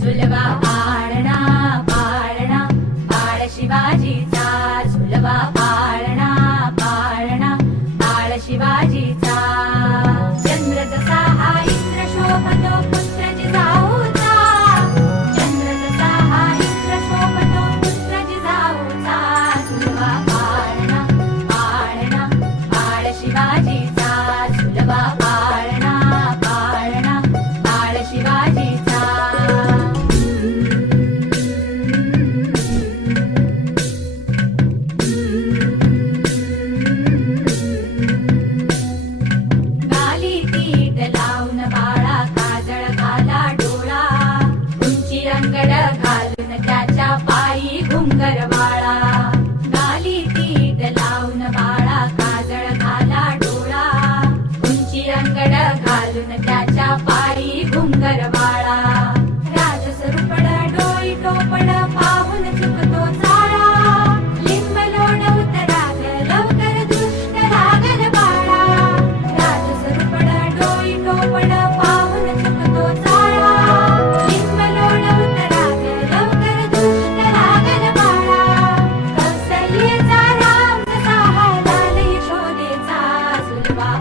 झुलवा पाळणा पाळणा बाळ शिवाजीचा, झुलवा पाळणा पाळणा बाळ शिवाजीचा. चंद्र जसा हा इंद्र शोभतो पुत्र जिजाऊचा, चंद्र जसा हा इंद्र शोभतो पुत्र जिजाऊचा. झुलवा पाळणा पाळणा बाळ शिवाजीचा, झुलवा पाळणा पाळणा बाळ शिवाजीचा. गाली तीट लावून बाळा काजळ घाला डोळा, उंची रंगड घालून त्याच्या पायी घुंगर वाळा. गाली तीट लावून बाळा काजळ घाला डोळा, उंची रंगड घालून त्याच्या पायी घुंगर वाळा. राजसरूपड डोई टोपड पाहून चुकतो चाळा, लिंब लोण उतराग लवकर दृष्ट लागल बाळा. राजसरूपड डोई टोपड पाहून चुकतो चाळा, लिंब लोण उतराग लवकर दृष्ट लागल बाळा. कौसल्येचा राम जसा हा लाल यशोदेचा, झुलवा